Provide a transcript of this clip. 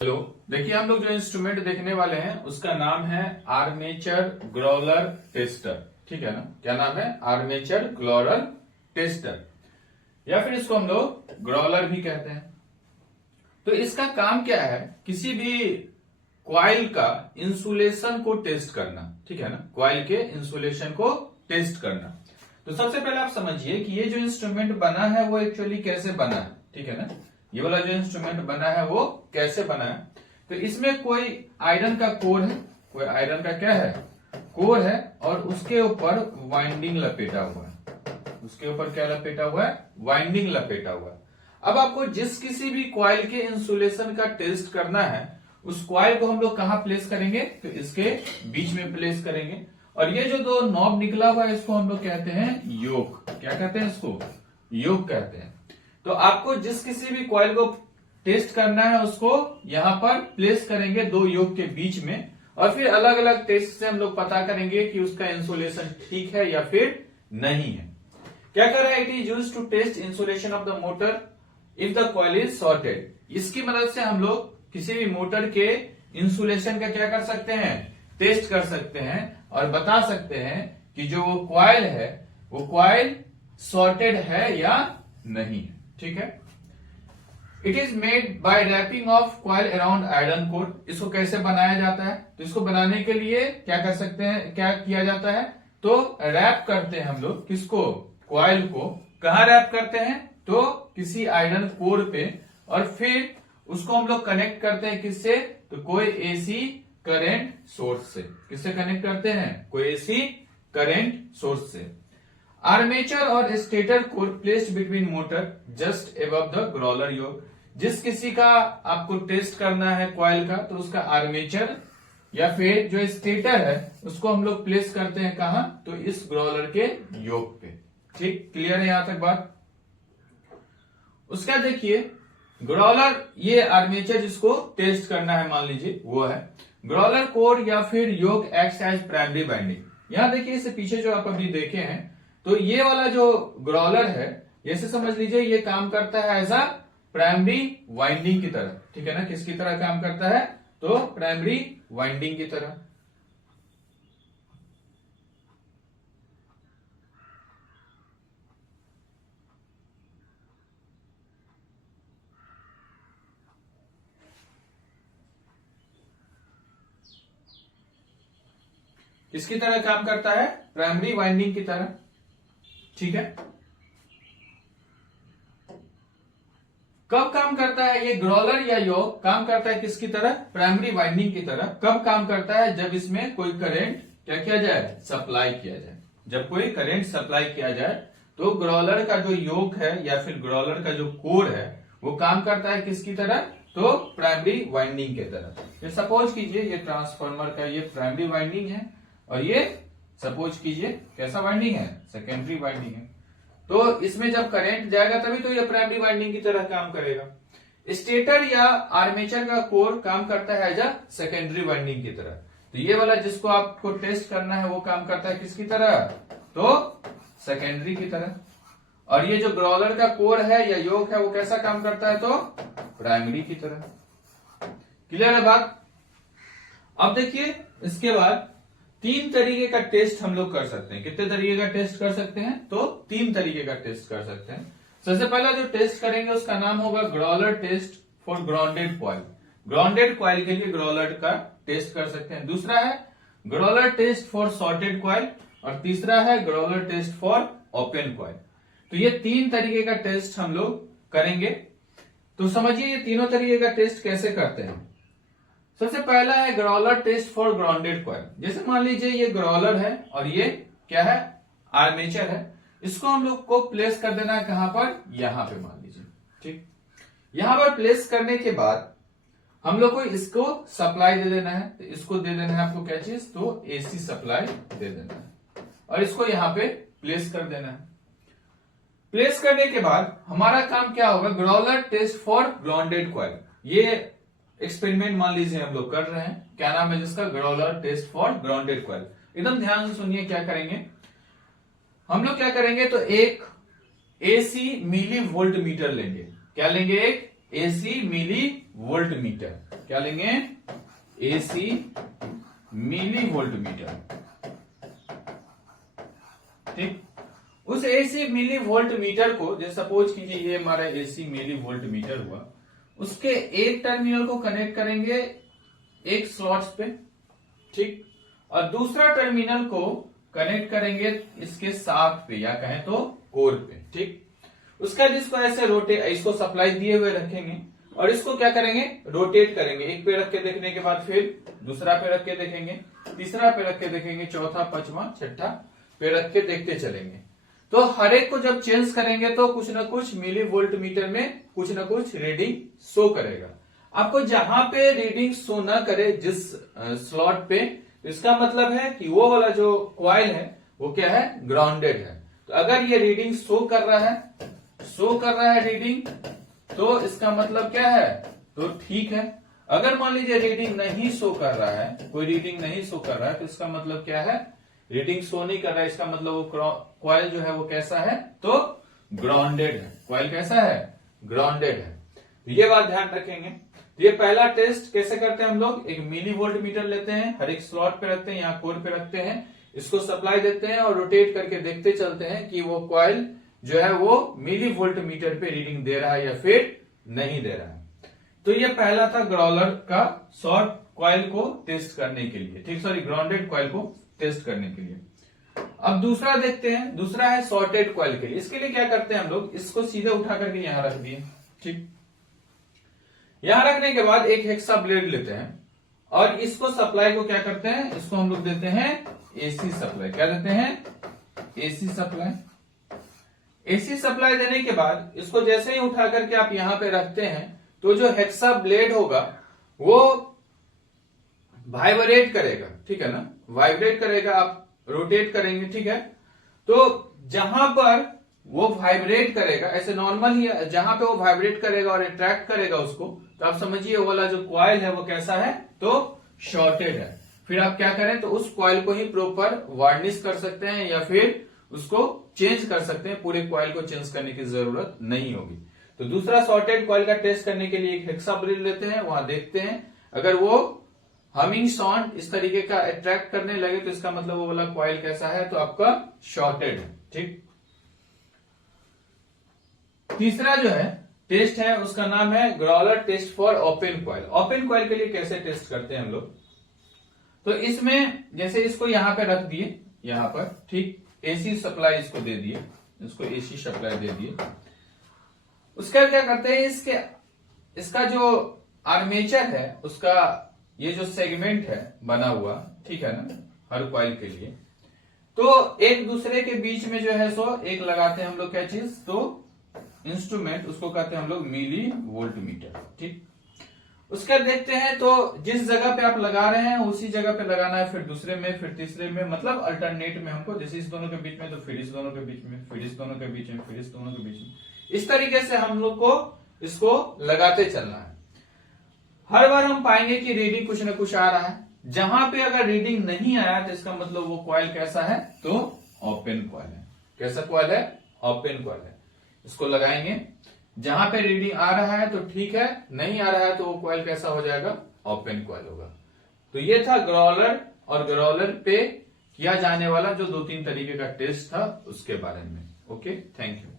Hello, देखिए हम लोग जो इंस्ट्रूमेंट देखने वाले हैं उसका नाम है आर्मेचर ग्रोलर टेस्टर। ठीक है ना। क्या नाम है? आर्मेचर ग्रोलर टेस्टर, या फिर इसको हम लोग ग्रोलर भी कहते हैं। तो इसका काम क्या है? किसी भी कॉइल का इंसुलेशन को टेस्ट करना। ठीक है ना, कॉइल के इंसुलेशन को टेस्ट करना। तो सबसे पहले आप समझिए कि ये जो इंस्ट्रूमेंट बना है वो एक्चुअली कैसे बना है। ठीक है ना, ये वाला जो इंस्ट्रूमेंट बना है वो कैसे बना है। तो इसमें कोई आयरन का कोर है, कोई आयरन का क्या है? कोर है, और उसके ऊपर वाइंडिंग लपेटा हुआ है। उसके ऊपर क्या लपेटा हुआ है? वाइंडिंग लपेटा हुआ है। अब आपको जिस किसी भी कॉइल के इंसुलेशन का टेस्ट करना है, उस कॉइल को हम लोग कहां प्लेस करेंगे? तो इसके बीच में प्लेस करेंगे। और ये जो दो नॉब निकला हुआ है इसको हम लोग कहते हैं योक। क्या कहते हैं इसको? योक कहते हैं। तो आपको जिस किसी भी कॉइल को टेस्ट करना है उसको यहां पर प्लेस करेंगे दो योक के बीच में, और फिर अलग अलग टेस्ट से हम लोग पता करेंगे कि उसका इंसुलेशन ठीक है या फिर नहीं है। क्या कर रहा है? It is used to test insulation of the motor if the coil is shorted. इसकी मदद से हम लोग किसी भी मोटर के इंसुलेशन का क्या कर सकते हैं? टेस्ट कर सकते हैं और बता सकते हैं कि जो वो कॉइल है वो कॉइल शॉर्टेड है या नहीं है। ठीक है। It is made by wrapping of coil around iron core. इसको कैसे बनाया जाता है? तो इसको बनाने के लिए क्या कर सकते हैं, क्या किया जाता है? तो रैप करते हैं हम लोग किसको? कॉइल को। कहां रैप करते हैं? तो किसी आयरन कोर पे, और फिर उसको हम लोग कनेक्ट करते हैं किससे? तो कोई एसी करंट सोर्स से। किससे कनेक्ट करते हैं? कोई एसी करंट सोर्स से। आर्मेचर और stator core placed between motor just above the growler yoke. जिस किसी का आपको टेस्ट करना है कॉइल का, तो उसका आर्मेचर या फिर जो स्टेटर है उसको हम लोग प्लेस करते हैं कहां? तो इस ग्रोलर के योक पे। ठीक, क्लियर है यहां तक बात? उसका देखिए ग्रोलर, ये आर्मेचर जिसको टेस्ट करना है मान लीजिए वो है ग्रोलर कोर या फिर योक एक्ट्स एज प्राइमरी बाइंडिंग। यहां देखिए इससे पीछे जो आप अभी देखे हैं, तो ये वाला जो ग्रोलर है जैसे समझ लीजिए ये काम करता है एज अ प्राइमरी वाइंडिंग की तरह। ठीक है ना, किसकी तरह काम करता है? तो प्राइमरी वाइंडिंग की तरह। किसकी तरह काम करता है? प्राइमरी वाइंडिंग की तरह। ठीक है। कब काम करता है ये ग्रोलर या योक? काम करता है किसकी तरह? प्राइमरी वाइंडिंग की तरह। कब काम करता है? जब इसमें कोई करंट क्या किया जाए? सप्लाई किया जाए। जब कोई करंट सप्लाई किया जाए तो ग्रोलर का जो योक है या फिर ग्रोलर का जो कोर है वो काम करता है किसकी तरह? तो प्राइमरी वाइंडिंग की तरह। ये सपोज कीजिए ये ट्रांसफार्मर का ये प्राइमरी वाइंडिंग है, और ये सपोज कीजिए कैसा वाइंडिंग है? सेकेंडरी वाइंडिंग है। तो इसमें जब करंट जाएगा तभी तो ये प्राइमरी वाइंडिंग की तरह काम करेगा। स्टेटर या आर्मेचर का कोर काम करता है एज अ सेकेंडरी वाइंडिंग की तरह। तो ये वाला जिसको आपको टेस्ट करना है वो काम करता है किसकी तरह? तो सेकेंडरी की तरह। और ये जो ग्रोलर का कोर है या योक है वो कैसा काम करता है? तो प्राइमरी की तरह। क्लियर है बात? अब देखिए इसके बाद तीन तरीके का टेस्ट हम लोग कर सकते हैं। कितने तरीके का टेस्ट कर सकते हैं? तो तीन तरीके का टेस्ट कर सकते हैं। सबसे पहला जो टेस्ट करेंगे उसका नाम होगा growler test for grounded coil. Grounded coil के लिए ग्रोलर का टेस्ट कर सकते हैं। दूसरा है growler test for shorted coil, और तीसरा है growler test for open coil. तो ये तीन तरीके का टेस्ट हम लोग करेंगे। तो समझिए ये तीनों तरीके का टेस्ट कैसे करते हैं। सबसे पहला है growler test for grounded coil. जैसे मान लीजिए ये ग्रोलर है और ये क्या है? आर्मेचर है। इसको हम लोग को प्लेस कर देना है कहां पर? यहां पे मान लीजिए। ठीक, यहां पर प्लेस करने के बाद हम लोग को इसको सप्लाई दे देना है। तो इसको दे देना है आपको क्या चीज? तो एसी सप्लाई दे देना है, और इसको यहां पे प्लेस कर देना है। प्लेस करने के बाद हमारा काम क्या होगा? Growler test for grounded coil. ये एक्सपेरिमेंट मान लीजिए हम लोग कर रहे हैं। क्या नाम है जिसका? Growler test for grounded coil. एकदम ध्यान से सुनिए क्या करेंगे हम लोग। क्या करेंगे? तो एक एसी मिली वोल्ट मीटर लेंगे। क्या लेंगे? एक एसी मिली वोल्ट मीटर। क्या लेंगे? AC millivoltmeter. ठीक, उस एसी मिली वोल्ट मीटर को, जैसे सपोज कीजिए ये हमारा एसी मिली वोल्ट मीटर हुआ, उसके एक टर्मिनल को कनेक्ट करेंगे एक स्लॉट्स पे, ठीक, और दूसरा टर्मिनल को कनेक्ट करेंगे इसके शाफ्ट पे या कहें तो कोर पे। ठीक, उसका जिसको ऐसे रोटेट, इसको सप्लाई दिए हुए रखेंगे और इसको क्या करेंगे? रोटेट करेंगे। एक पे रख के देखने के बाद फिर दूसरा पे रख के देखेंगे, तीसरा पे रख के देखेंगे, चौथा, पांचवा, छठा पे रख के देखते चलेंगे। तो हर एक को जब चेंज करेंगे तो कुछ ना कुछ मिली वोल्ट मीटर में कुछ ना कुछ रीडिंग शो करेगा। आपको जहां पे रीडिंग शो ना करे जिस स्लॉट पे, तो इसका मतलब है कि वो वाला जो कॉइल है वो क्या है? ग्राउंडेड है। तो अगर ये रीडिंग शो कर रहा है रीडिंग, तो इसका मतलब क्या है? तो ठीक है। अगर मान लीजिए रीडिंग नहीं शो कर रहा है, कोई रीडिंग नहीं शो कर रहा है, तो इसका मतलब क्या है? रीडिंग शो नहीं कर रहा है, इसका मतलब वो कॉइल जो है वो कैसा है? तो ग्राउंडेड है। कॉइल कैसा है? ग्राउंडेड है। तो ये बात ध्यान रखेंगे। तो ये पहला टेस्ट कैसे करते हैं हम लोग? एक मिली वोल्ट मीटर लेते हैं, हर एक स्लॉट पे रखते हैं, यहाँ कोर पे रखते हैं, इसको सप्लाई देते हैं और रोटेट करके देखते चलते हैं कि वो कॉइल जो है वो मिली वोल्ट मीटर पे रीडिंग दे रहा है या फिर नहीं दे रहा है। तो ये पहला था ग्राउलर का शॉर्ट कॉइल को टेस्ट करने के लिए, ठीक, सॉरी, ग्राउंडेड कॉइल को टेस्ट करने के लिए। अब दूसरा देखते हैं, दूसरा है शॉर्टेड कॉइल के लिए। इसके लिए क्या करते हैं हम लोग? इसको सीधे उठा करके यहां रख दिए, ठीक, यहां रखने के बाद एक हेक्सा ब्लेड लेते हैं और इसको सप्लाई को क्या करते हैं? इसको हम लोग देते हैं एसी सप्लाई। क्या देते हैं? AC supply. एसी सप्लाई देने के बाद इसको जैसे ही उठा करके आप यहां पे रखते हैं तो जो हेक्सा ब्लेड होगा वो वाइब्रेट करेगा, ठीक है ना? वाइब्रेट करेगा, आप रोटेट करेंगे, ठीक है? तो जहां पर वो वाइब्रेट करेगा, ऐसे नॉर्मल ही जहां पे वो वाइब्रेट करेगा और अट्रैक्ट करेगा उसको, तो आप समझिए वो वाला जो कॉइल है वो कैसा है? तो शॉर्टेड है। फिर आप क्या करें? तो उस कॉइल को ही प्रॉपर वार्निश कर सकते हैं या फिर उसको चेंज कर सकते हैं। पूरे कॉइल को चेंज करने की जरूरत नहीं होगी। तो दूसरा शॉर्टेड कॉइल का टेस्ट करने के लिए एक हेक्सा ब्लेड लेते हैं, वहां देखते हैं, अगर वो हमिंग साउंड इस तरीके का अट्रैक्ट करने लगे तो इसका मतलब वो वाला कॉइल कैसा है? तो आपका शॉर्टेड है, ठीक। तीसरा जो है टेस्ट है उसका नाम है growler test for open coil. Open coil के लिए कैसे टेस्ट करते हैं हम लोग? तो इसमें जैसे इसको यहां पे रख दिए, यहां पर, ठीक, एसी सप्लाई इसको दे दिए, इसको एसी सप्लाई दे दिए। उसका क्या करते हैं? इसका जो आर्मेचर है उसका ये जो सेगमेंट है बना हुआ, ठीक है ना, हर कॉइल के लिए, तो एक दूसरे के बीच में जो है सो एक लगाते हैं हम लोग, क्या चीज? तो इंस्ट्रूमेंट, उसको कहते हैं हम लोग मिली वोल्ट मीटर, ठीक। उसका देखते हैं तो जिस जगह पे आप लगा रहे हैं उसी जगह पे लगाना है, फिर दूसरे में, फिर तीसरे में, मतलब अल्टरनेट में हमको, जैसे इस दोनों के बीच में तो फिर इस दोनों के बीच में, फिर इस दोनों के बीच में, फिर इस दोनों के बीच में, इस तरीके से हम लोग को इसको लगाते चलना है। हर बार हम पाएंगे कि रीडिंग कुछ ना कुछ आ रहा है। जहां पे अगर रीडिंग नहीं आया तो इसका मतलब वो कॉइल कैसा है? तो ओपन कॉइल है। कैसा कॉइल है? ओपन कॉइल है। इसको लगाएंगे, जहां पे रीडिंग आ रहा है तो ठीक है, नहीं आ रहा है तो वो कॉइल कैसा हो जाएगा? ओपन कॉइल होगा। तो ये था ग्राउलर और ग्राउलर पे किया जाने वाला जो 2-3 तरीके का टेस्ट था उसके बारे में। Okay, thank you.